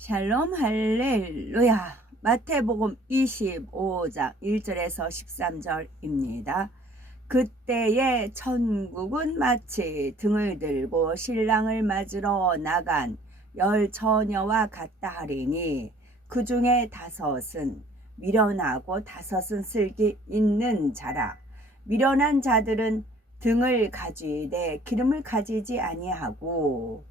샬롬 할렐루야. 마태복음 25장 1절에서 13절입니다. 그때에 천국은 마치 등을 들고 신랑을 맞으러 나간 열 처녀와 같다 하리니 그 중에 다섯은 미련하고 다섯은 슬기 있는 자라. 미련한 자들은 등을 가지되 기름을 가지지 아니하고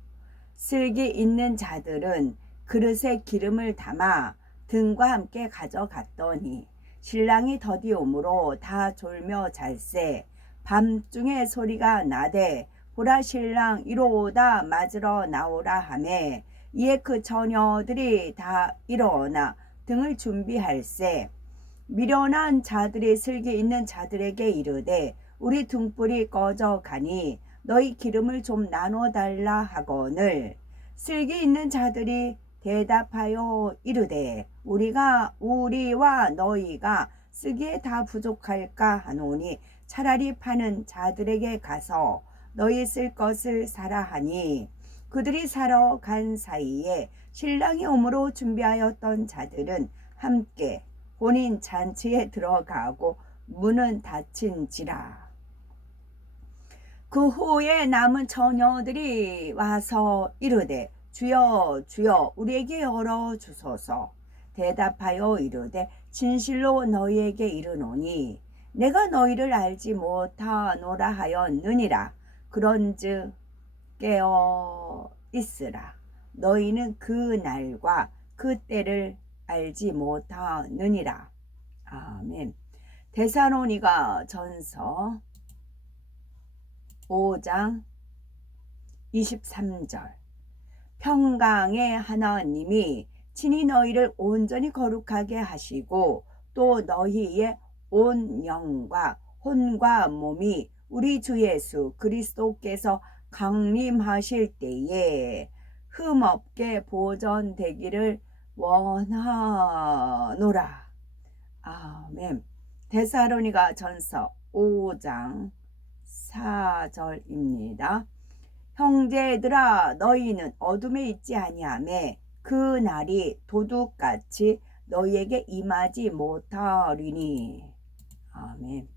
슬기 있는 자들은 그릇에 기름을 담아 등과 함께 가져갔더니 신랑이 더디 오므로 다 졸며 잘세. 밤중에 소리가 나되 보라 신랑 이로오다 맞으러 나오라 하매 이에 그 처녀들이 다 일어나 등을 준비할세. 미련한 자들이 슬기 있는 자들에게 이르되 우리 등불이 꺼져 가니 너희 기름을 좀 나눠 달라 하거늘 슬기 있는 자들이 대답하여 이르되 우리와 너희가 쓰기에 다 부족할까 하노니 차라리 파는 자들에게 가서 너희 쓸 것을 사라 하니 그들이 사러 간 사이에 신랑이 오므로 준비하였던 자들은 함께 혼인 잔치에 들어가고 문은 닫힌지라. 그 후에 남은 처녀들이 와서 이르되 주여 주여 우리에게 열어 주소서. 대답하여 이르되 진실로 너희에게 이르노니 내가 너희를 알지 못하노라 하였느니라. 그런즉 깨어 있으라. 너희는 그 날과 그 때를 알지 못하느니라. 아멘. 데살로니가 전서 5장 23절. 평강의 하나님이 친히 너희를 온전히 거룩하게 하시고 또 너희의 온 영과 혼과 몸이 우리 주 예수 그리스도께서 강림하실 때에 흠없게 보존되기를 원하노라. 아멘. 데살로니가 전서 5장 4절입니다. 형제들아 너희는 어둠에 있지 아니하매 그 날이 도둑같이 너희에게 임하지 못하리니. 아멘.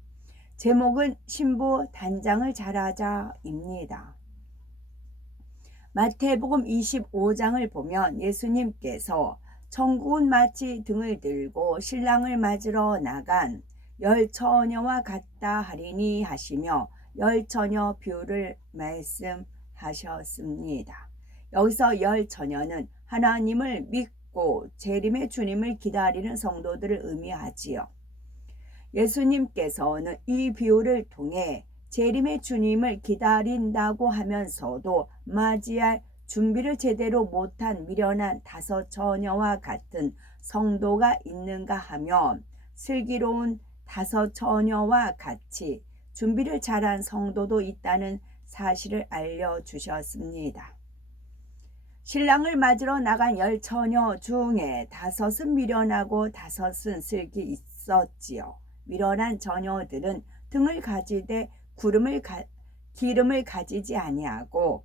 제목은 신부 단장을 잘하자입니다. 마태복음 25장을 보면 예수님께서 천국은 마치 등을 들고 신랑을 맞으러 나간 열 처녀와 같다 하리니 하시며 열 처녀 비유를 말씀하셨습니다. 여기서 열 처녀는 하나님을 믿고 재림의 주님을 기다리는 성도들을 의미하지요. 예수님께서는 이 비유를 통해 재림의 주님을 기다린다고 하면서도 맞이할 준비를 제대로 못한 미련한 다섯 처녀와 같은 성도가 있는가 하면 슬기로운 다섯 처녀와 같이 준비를 잘한 성도도 있다는 사실을 알려주셨습니다. 신랑을 맞으러 나간 열 처녀 중에 다섯은 미련하고 다섯은 슬기 있었지요. 미련한 처녀들은 등을 가지되 기름을 가지지 아니하고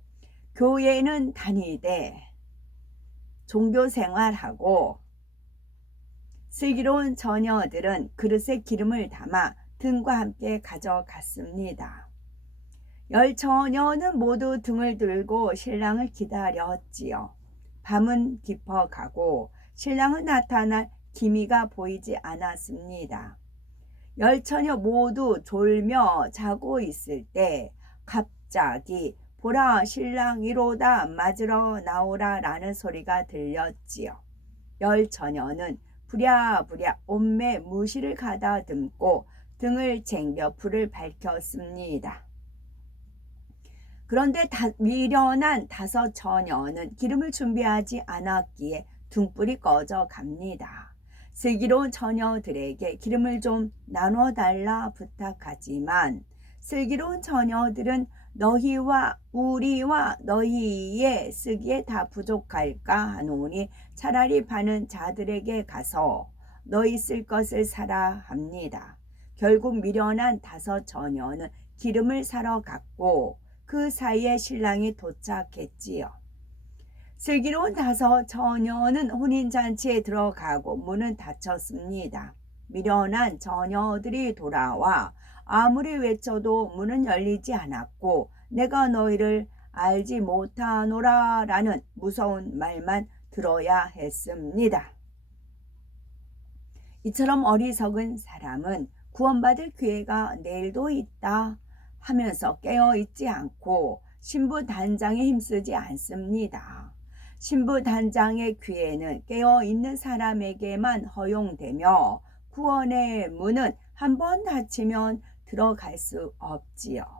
교회는 다니되 종교생활하고 슬기로운 처녀들은 그릇에 기름을 담아 등과 함께 가져갔습니다. 열 처녀는 모두 등을 들고 신랑을 기다렸지요. 밤은 깊어가고 신랑은 나타날 기미가 보이지 않았습니다. 열 처녀 모두 졸며 자고 있을 때 갑자기 보라 신랑 이로다 맞으러 나오라 라는 소리가 들렸지요. 열 처녀는 부랴부랴 온매 무시를 가다듬고 등을 챙겨 불을 밝혔습니다. 그런데 미련한 다섯 처녀는 기름을 준비하지 않았기에 등불이 꺼져 갑니다. 슬기로운 처녀들에게 기름을 좀 나눠달라 부탁하지만 슬기로운 처녀들은 너희와 우리와 너희의 쓰기에 다 부족할까 하노니 차라리 파는 자들에게 가서 너희 쓸 것을 사라 합니다. 결국 미련한 다섯 처녀는 기름을 사러 갔고 그 사이에 신랑이 도착했지요. 슬기로운 다섯 처녀는 혼인잔치에 들어가고 문은 닫혔습니다. 미련한 처녀들이 돌아와 아무리 외쳐도 문은 열리지 않았고 내가 너희를 알지 못하노라 라는 무서운 말만 들어야 했습니다. 이처럼 어리석은 사람은 구원받을 기회가 내일도 있다 하면서 깨어있지 않고 신부 단장에 힘쓰지 않습니다. 신부 단장의 기회는 깨어있는 사람에게만 허용되며 구원의 문은 한번 닫히면 들어갈 수 없지요.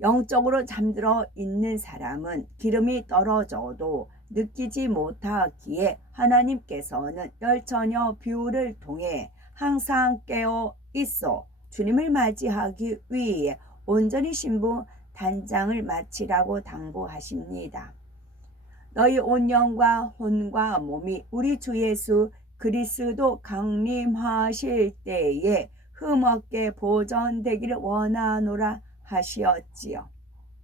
영적으로 잠들어 있는 사람은 기름이 떨어져도 느끼지 못하기에 하나님께서는 열처녀 비유를 통해 항상 깨어 있어 주님을 맞이하기 위해 온전히 신부 단장을 마치라고 당부하십니다. 너희 온 영과 혼과 몸이 우리 주 예수 그리스도 강림하실 때에 흠없게 보존되기를 원하노라 하시었지요.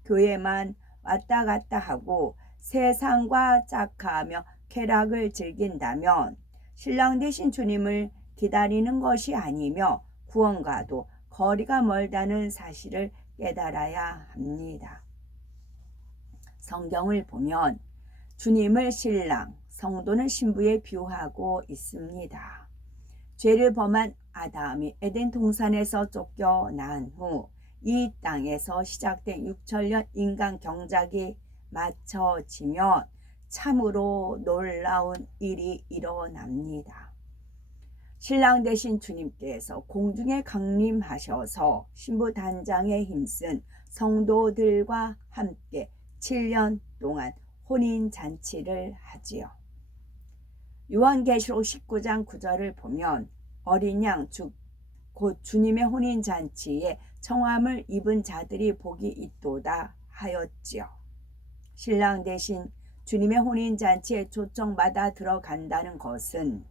교회만 왔다 갔다 하고 세상과 짝하며 쾌락을 즐긴다면 신랑 되신 주님을 기다리는 것이 아니며 구원과도 거리가 멀다는 사실을 깨달아야 합니다. 성경을 보면 주님을 신랑, 성도는 신부에 비유하고 있습니다. 죄를 범한 아담이 에덴 동산에서 쫓겨난 후 이 땅에서 시작된 6천년 인간 경작이 맞춰지면 참으로 놀라운 일이 일어납니다. 신랑 되신 주님께서 공중에 강림하셔서 신부 단장에 힘쓴 성도들과 함께 7년 동안 혼인잔치를 하지요. 요한계시록 19장 9절을 보면 어린 양 곧 주님의 혼인잔치에 청함을 입은 자들이 복이 있도다 하였지요. 신랑 대신 주님의 혼인잔치에 초청받아 들어간다는 것은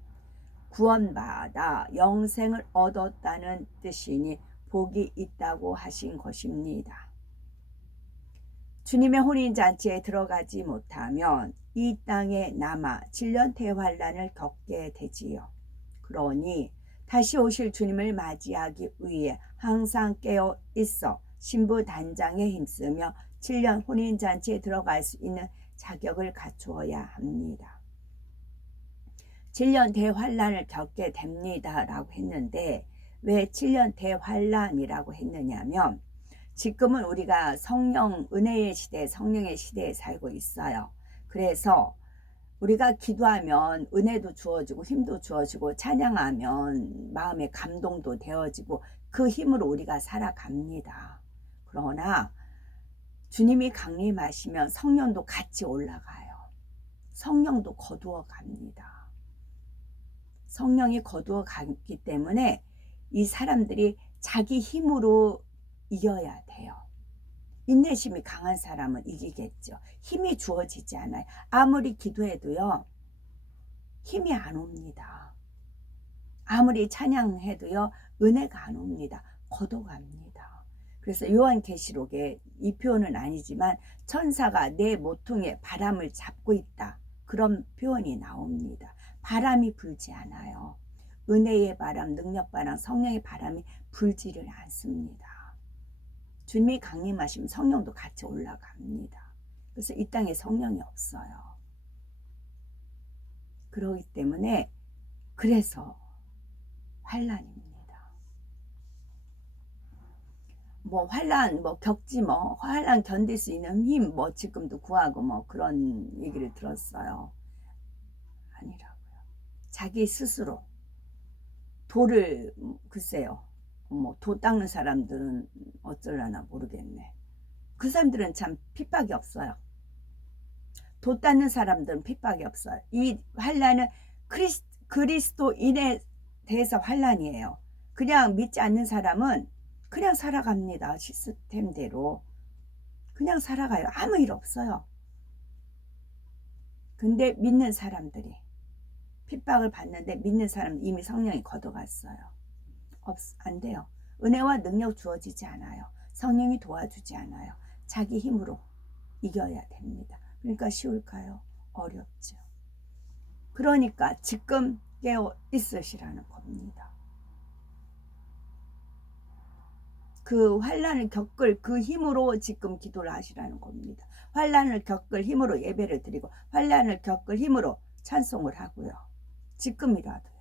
구원받아 영생을 얻었다는 뜻이니 복이 있다고 하신 것입니다. 주님의 혼인잔치에 들어가지 못하면 이 땅에 남아 7년 대환란을 겪게 되지요. 그러니 다시 오실 주님을 맞이하기 위해 항상 깨어 있어 신부 단장에 힘쓰며 7년 혼인잔치에 들어갈 수 있는 자격을 갖추어야 합니다. 7년 대환란을 겪게 됩니다 라고 했는데 왜 7년 대환란이라고 했느냐면 지금은 우리가 성령 은혜의 시대, 성령의 시대에 살고 있어요. 그래서 우리가 기도하면 은혜도 주어지고 힘도 주어지고 찬양하면 마음의 감동도 되어지고 그 힘으로 우리가 살아갑니다. 그러나 주님이 강림하시면 성령도 같이 올라가요. 성령도 거두어 갑니다. 성령이 거두어 가기 때문에 이 사람들이 자기 힘으로 이겨야 돼요. 인내심이 강한 사람은 이기겠죠. 힘이 주어지지 않아요. 아무리 기도해도요. 힘이 안 옵니다. 아무리 찬양해도요. 은혜가 안 옵니다. 걷어갑니다. 그래서 요한계시록에 이 표현은 아니지만 천사가 내 모퉁이에 바람을 잡고 있다. 그런 표현이 나옵니다. 바람이 불지 않아요. 은혜의 바람, 능력 바람, 성령의 바람이 불지를 않습니다. 주님이 강림하시면 성령도 같이 올라갑니다. 그래서 이 땅에 성령이 없어요. 그렇기 때문에 그래서 환란입니다. 환란 겪지 환란 견딜 수 있는 힘 지금도 구하고 그런 얘기를 들었어요. 아니라고요. 자기 스스로 돌을 글쎄요. 도 닦는 사람들은 어쩌려나 모르겠네. 그 사람들은 참 핍박이 없어요. 도 닦는 사람들은 핍박이 없어요. 이 환란은 그리스도인에 대해서 환란이에요. 그냥 믿지 않는 사람은 그냥 살아갑니다. 시스템대로. 그냥 살아가요. 아무 일 없어요. 근데 믿는 사람들이 핍박을 받는데 믿는 사람은 이미 성령이 걷어갔어요. 안 돼요. 은혜와 능력 주어지지 않아요. 성령이 도와주지 않아요. 자기 힘으로 이겨야 됩니다. 그러니까 쉬울까요? 어렵죠. 그러니까 지금 깨어 있으시라는 겁니다. 그 환난을 겪을 그 힘으로 지금 기도를 하시라는 겁니다. 환난을 겪을 힘으로 예배를 드리고 환난을 겪을 힘으로 찬송을 하고요. 지금이라도요.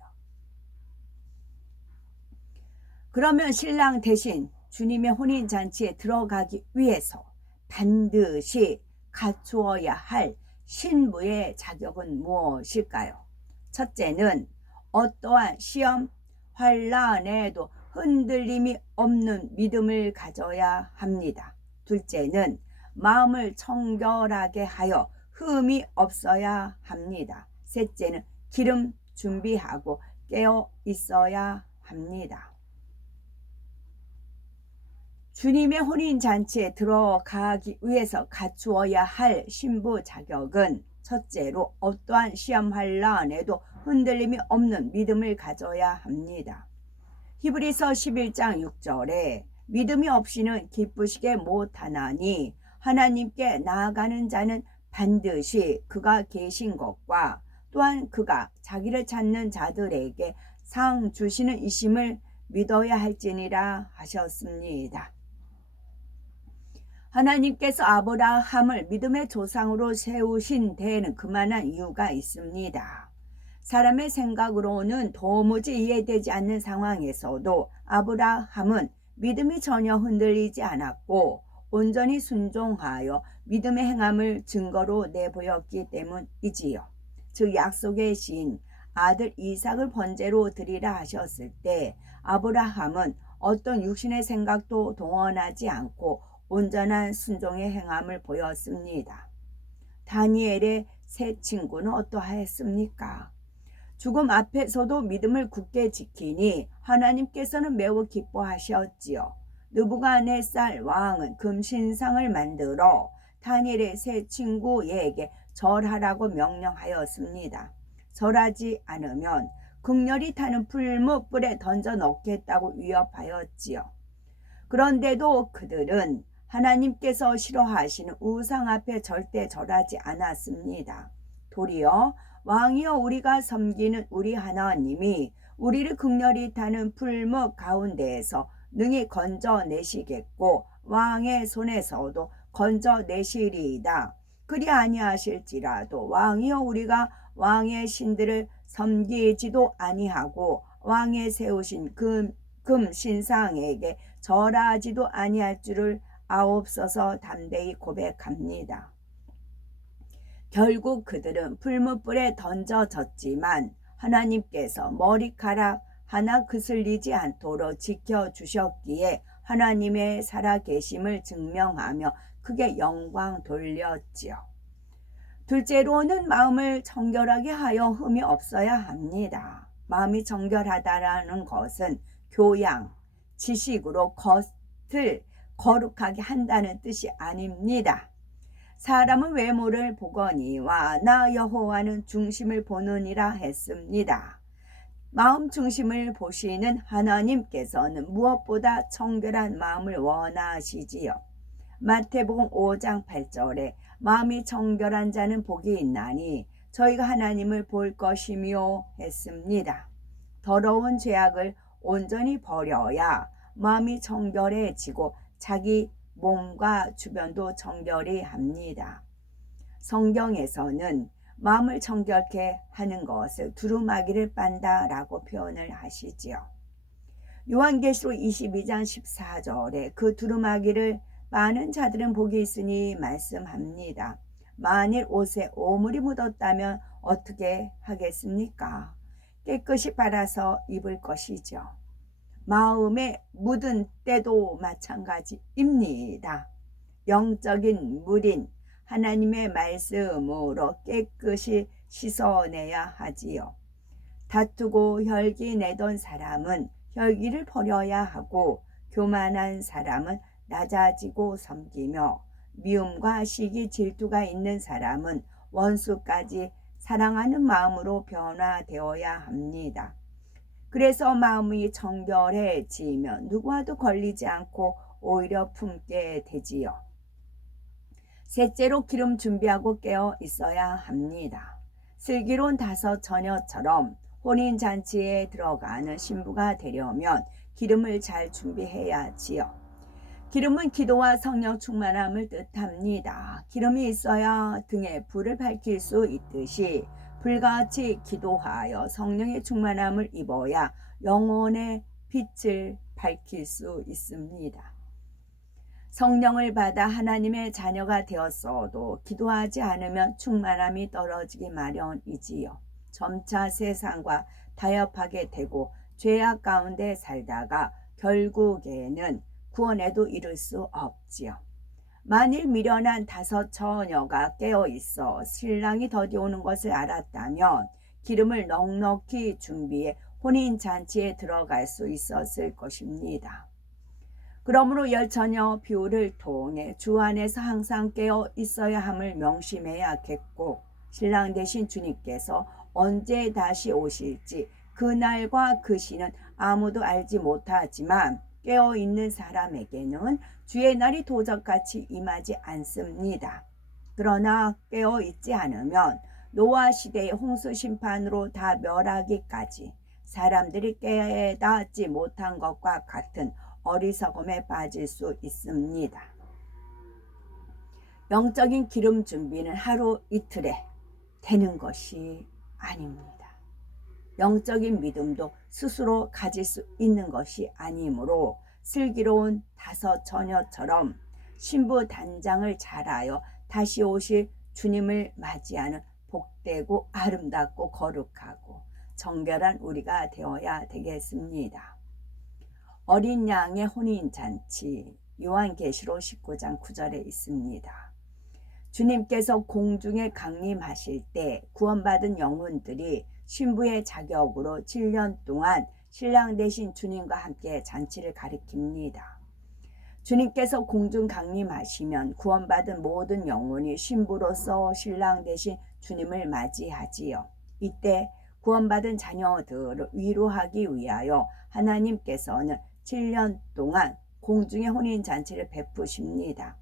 그러면 신랑 대신 주님의 혼인잔치에 들어가기 위해서 반드시 갖추어야 할 신부의 자격은 무엇일까요? 첫째는 어떠한 시험, 환난에도 흔들림이 없는 믿음을 가져야 합니다. 둘째는 마음을 청결하게 하여 흠이 없어야 합니다. 셋째는 기름 준비하고 깨어 있어야 합니다. 주님의 혼인잔치에 들어가기 위해서 갖추어야 할 신부 자격은 첫째로 어떠한 시험 환난에도 흔들림이 없는 믿음을 가져야 합니다. 히브리서 11장 6절에 믿음이 없이는 기쁘시게 못하나니 하나님께 나아가는 자는 반드시 그가 계신 것과 또한 그가 자기를 찾는 자들에게 상 주시는 이심을 믿어야 할지니라 하셨습니다. 하나님께서 아브라함을 믿음의 조상으로 세우신 데에는 그만한 이유가 있습니다. 사람의 생각으로는 도무지 이해되지 않는 상황에서도 아브라함은 믿음이 전혀 흔들리지 않았고 온전히 순종하여 믿음의 행함을 증거로 내보였기 때문이지요. 즉 약속의 신 아들 이삭을 번제로 드리라 하셨을 때 아브라함은 어떤 육신의 생각도 동원하지 않고 온전한 순종의 행함을 보였습니다. 다니엘의 세 친구는 어떠하였습니까? 죽음 앞에서도 믿음을 굳게 지키니 하나님께서는 매우 기뻐하셨지요. 느부갓네살 왕은 금신상을 만들어 다니엘의 세 친구에게 절하라고 명령하였습니다. 절하지 않으면 극렬히 타는 풀무불에 던져 넣겠다고 위협하였지요. 그런데도 그들은 하나님께서 싫어하시는 우상 앞에 절대 절하지 않았습니다. 도리어 왕이여 우리가 섬기는 우리 하나님이 우리를 극렬히 타는 풀무 가운데에서 능히 건져내시겠고 왕의 손에서도 건져내시리이다. 그리 아니하실지라도 왕이여 우리가 왕의 신들을 섬기지도 아니하고 왕의 세우신 금 신상에게 절하지도 아니할 줄을 아옵소서 담대히 고백합니다. 결국 그들은 풀무불에 던져졌지만 하나님께서 머리카락 하나 그슬리지 않도록 지켜주셨기에 하나님의 살아계심을 증명하며 크게 영광 돌렸지요. 둘째로는 마음을 정결하게 하여 흠이 없어야 합니다. 마음이 정결하다라는 것은 교양, 지식으로 겉을 거룩하게 한다는 뜻이 아닙니다. 사람은 외모를 보거니와 나 여호와는 중심을 보느니라 했습니다. 마음 중심을 보시는 하나님께서는 무엇보다 정결한 마음을 원하시지요. 마태복음 5장 8절에 마음이 정결한 자는 복이 있나니 저희가 하나님을 볼 것이며 했습니다. 더러운 죄악을 온전히 버려야 마음이 정결해지고 자기 몸과 주변도 정결히 합니다. 성경에서는 마음을 정결케 하는 것을 두루마기를 빤다라고 표현을 하시지요. 요한계시록 22장 14절에 그 두루마기를 빠는 자들은 복이 있으니 말씀합니다. 만일 옷에 오물이 묻었다면 어떻게 하겠습니까? 깨끗이 빨아서 입을 것이죠. 마음에 묻은 때도 마찬가지입니다. 영적인 물인 하나님의 말씀으로 깨끗이 씻어내야 하지요. 다투고 혈기 내던 사람은 혈기를 버려야 하고 교만한 사람은 낮아지고 섬기며 미움과 시기 질투가 있는 사람은 원수까지 사랑하는 마음으로 변화되어야 합니다. 그래서 마음이 정결해지면 누구와도 걸리지 않고 오히려 품게 되지요. 셋째로 기름 준비하고 깨어 있어야 합니다. 슬기로운 다섯 처녀처럼 혼인잔치에 들어가는 신부가 되려면 기름을 잘 준비해야지요. 기름은 기도와 성령 충만함을 뜻합니다. 기름이 있어야 등에 불을 밝힐 수 있듯이 불같이 기도하여 성령의 충만함을 입어야 영혼의 빛을 밝힐 수 있습니다. 성령을 받아 하나님의 자녀가 되었어도 기도하지 않으면 충만함이 떨어지기 마련이지요. 점차 세상과 타협하게 되고 죄악 가운데 살다가 결국에는 구원에도 이를 수 없지요. 만일 미련한 다섯 처녀가 깨어 있어 신랑이 더디오는 것을 알았다면 기름을 넉넉히 준비해 혼인잔치에 들어갈 수 있었을 것입니다. 그러므로 열 처녀 비유를 통해 주 안에서 항상 깨어 있어야 함을 명심해야겠고, 신랑 되신 주님께서 언제 다시 오실지 그날과 그 시는 아무도 알지 못하지만 깨어 있는 사람에게는 주의 날이 도적같이 임하지 않습니다. 그러나 깨어 있지 않으면 노아 시대의 홍수 심판으로 다 멸하기까지 사람들이 깨닫지 못한 것과 같은 어리석음에 빠질 수 있습니다. 영적인 기름 준비는 하루 이틀에 되는 것이 아닙니다. 영적인 믿음도 스스로 가질 수 있는 것이 아니므로 슬기로운 다섯 처녀처럼 신부 단장을 잘하여 다시 오실 주님을 맞이하는 복되고 아름답고 거룩하고 정결한 우리가 되어야 되겠습니다. 어린 양의 혼인잔치, 요한계시록 19장 9절에 있습니다. 주님께서 공중에 강림하실 때 구원받은 영혼들이 신부의 자격으로 7년 동안 신랑 되신 주님과 함께 잔치를 가리킵니다. 주님께서 공중 강림하시면 구원받은 모든 영혼이 신부로서 신랑 되신 주님을 맞이하지요. 이때 구원받은 자녀들을 위로하기 위하여 하나님께서는 7년 동안 공중의 혼인잔치를 베푸십니다.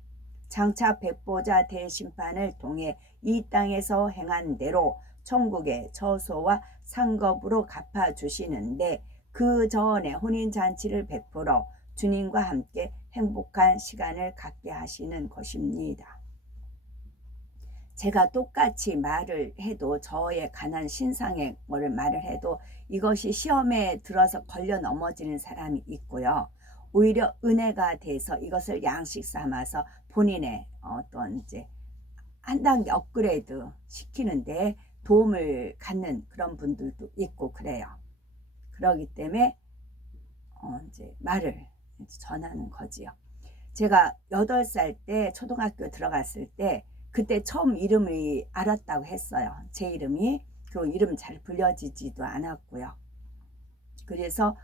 장차 백보자 대심판을 통해 이 땅에서 행한 대로 천국의 처소와 상급으로 갚아주시는데, 그 전에 혼인잔치를 베풀어 주님과 함께 행복한 시간을 갖게 하시는 것입니다. 제가 똑같이 말을 해도, 저에 관한 신상의 거를 말을 해도 이것이 시험에 들어서 걸려 넘어지는 사람이 있고요. 오히려 은혜가 돼서 이것을 양식 삼아서 본인의 어떤 이제 한 단계 업그레이드 시키는데 도움을 갖는 그런 분들도 있고 그래요. 그러기 때문에 이제 말을 전하는 거지요. 제가 8살 때 초등학교 들어갔을 때 그때 처음 이름을 알았다고 했어요. 제 이름이. 그리고 이름 잘 불려지지도 않았고요. 그래서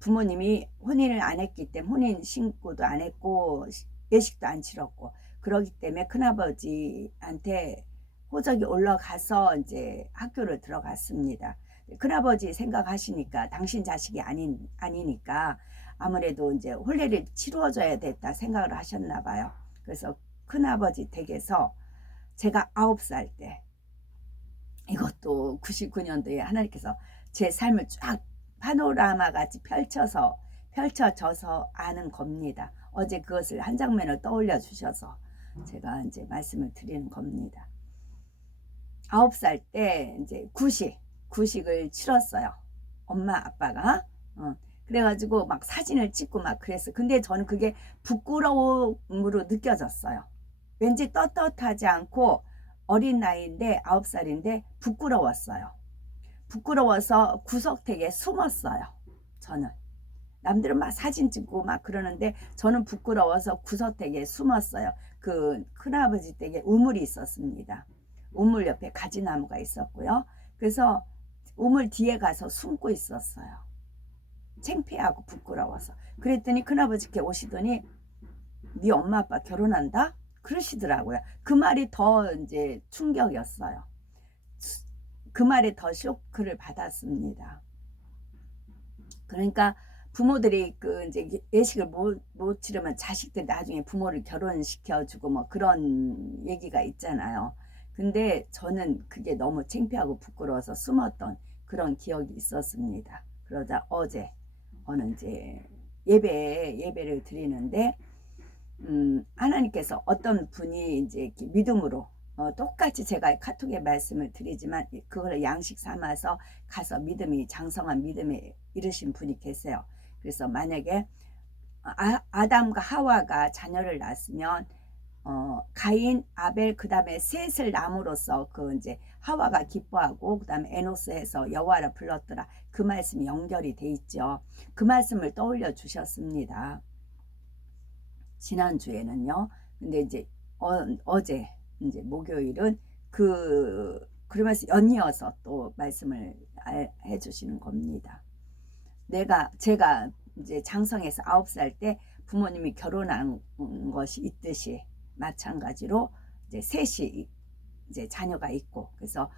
부모님이 혼인을 안 했기 때문에 혼인 신고도 안 했고 예식도 안 치렀고, 그러기 때문에 큰아버지한테 호적이 올라가서 이제 학교를 들어갔습니다. 큰아버지 생각하시니까 당신 자식이 아니니까 아무래도 이제 혼례를 치루어줘야 됐다 생각을 하셨나 봐요. 그래서 큰아버지 댁에서 제가 9살 때, 이것도 99년도에 하나님께서 제 삶을 쫙 파노라마 같이 펼쳐져서 아는 겁니다. 어제 그것을 한 장면을 떠올려 주셔서 제가 이제 말씀을 드리는 겁니다. 9살 때 이제 구식을 치렀어요. 엄마 아빠가. 그래가지고 막 사진을 찍고 막 그랬어요. 근데 저는 그게 부끄러움으로 느껴졌어요. 왠지 떳떳하지 않고 어린 나이인데 9살인데 부끄러웠어요. 부끄러워서 구석택에 숨었어요. 저는. 남들은 막 사진 찍고 막 그러는데 저는 부끄러워서 구석택에 숨었어요. 그 큰아버지 댁에 우물이 있었습니다. 우물 옆에 가지나무가 있었고요. 그래서 우물 뒤에 가서 숨고 있었어요. 창피하고 부끄러워서. 그랬더니 큰아버지께 오시더니 네 엄마 아빠 결혼한다? 그러시더라고요. 그 말이 더 이제 충격이었어요. 그 말에 더 쇼크를 받았습니다. 그러니까 부모들이 그 이제 예식을 못 치르면 자식들 나중에 부모를 결혼시켜주고 뭐 그런 얘기가 있잖아요. 근데 저는 그게 너무 창피하고 부끄러워서 숨었던 그런 기억이 있었습니다. 그러자 어제 어느 이제 예배를 드리는데 하나님께서 어떤 분이 이제 이렇게 믿음으로 똑같이 제가 카톡에 말씀을 드리지만 그걸 양식 삼아서 가서 믿음이 장성한 믿음에 이르신 분이 계세요. 그래서 만약에 아담과 하와가 자녀를 낳았으면 가인, 아벨, 그 다음에 셋을 남으로써 그 이제 하와가 기뻐하고 그 다음에 에노스해서 여호와를 불렀더라. 그 말씀이 연결이 돼 있죠. 그 말씀을 떠올려 주셨습니다. 지난주에는요. 근데 이제 어제 이제 목요일은 그러면서 연이어서 또 말씀을 해 주시는 겁니다. 제가 이제 장성해서 9살 때 부모님이 결혼한 것이 있듯이 마찬가지로 이제 셋이 이제 자녀가 있고 그래서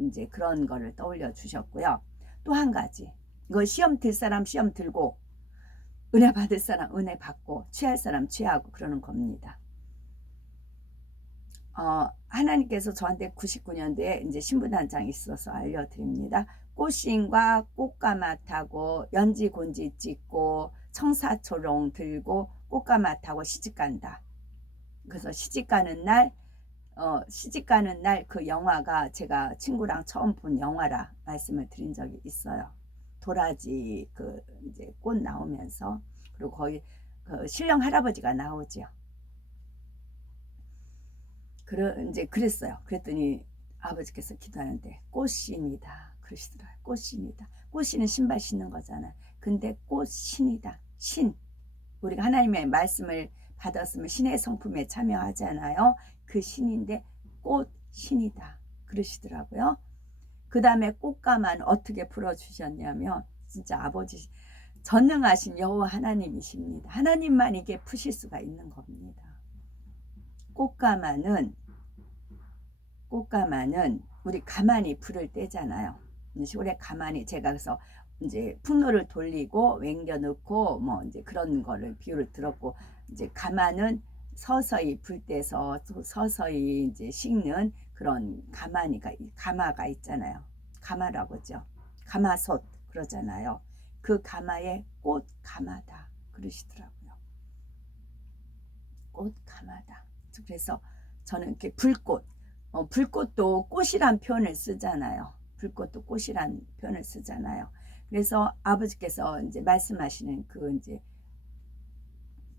이제 그런 거를 떠올려 주셨고요. 또 한 가지. 이거 시험 들 사람 시험 들고 은혜 받을 사람 은혜 받고 취할 사람 취하고 그러는 겁니다. 하나님께서 저한테 99년도에 이제 신부단장이 있어서 알려드립니다. 꽃신과 꽃가마 타고 연지곤지 찍고 청사초롱 들고 꽃가마 타고 시집간다. 그래서 시집가는 날 그 영화가 제가 친구랑 처음 본 영화라 말씀을 드린 적이 있어요. 도라지 그 이제 꽃 나오면서 그리고 거기 그 신령 할아버지가 나오죠. 이제 그랬어요. 그랬더니 아버지께서 기도하는데 꽃신이다 그러시더라고요. 꽃신이다. 꽃신은 신발 신는 거잖아요. 근데 꽃신이다. 신. 우리가 하나님의 말씀을 받았으면 신의 성품에 참여하잖아요. 그 신인데 꽃신이다 그러시더라고요. 그 다음에 꽃가마는 어떻게 풀어주셨냐면 진짜 아버지 전능하신 여호와 하나님이십니다. 하나님만 이게 푸실 수가 있는 겁니다. 꽃가마는 우리 가만히 불을 떼잖아요. 시골에 가만히 제가 그래서 이제 풍로를 돌리고 웽겨 넣고 뭐 이제 그런 거를 비유를 들었고 이제 가마는 서서히 불 떼서 서서히 이제 식는 그런 가마가 있잖아요. 가마라고 하죠. 가마솥 그러잖아요. 그 가마에 꽃 가마다 그러시더라고요. 꽃 가마다. 그래서 저는 이렇게 불꽃도 꽃이란 표현을 쓰잖아요. 불꽃도 꽃이란 표현을 쓰잖아요. 그래서 아버지께서 이제 말씀하시는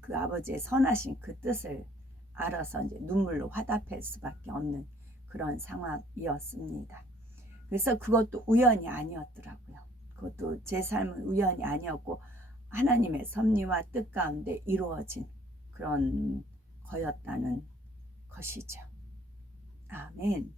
그 아버지의 선하신 그 뜻을 알아서 이제 눈물로 화답할 수밖에 없는 그런 상황이었습니다. 그래서 그것도 우연이 아니었더라고요. 그것도 제 삶은 우연이 아니었고 하나님의 섭리와 뜻 가운데 이루어진 그런 거였다는 것이죠. 아멘.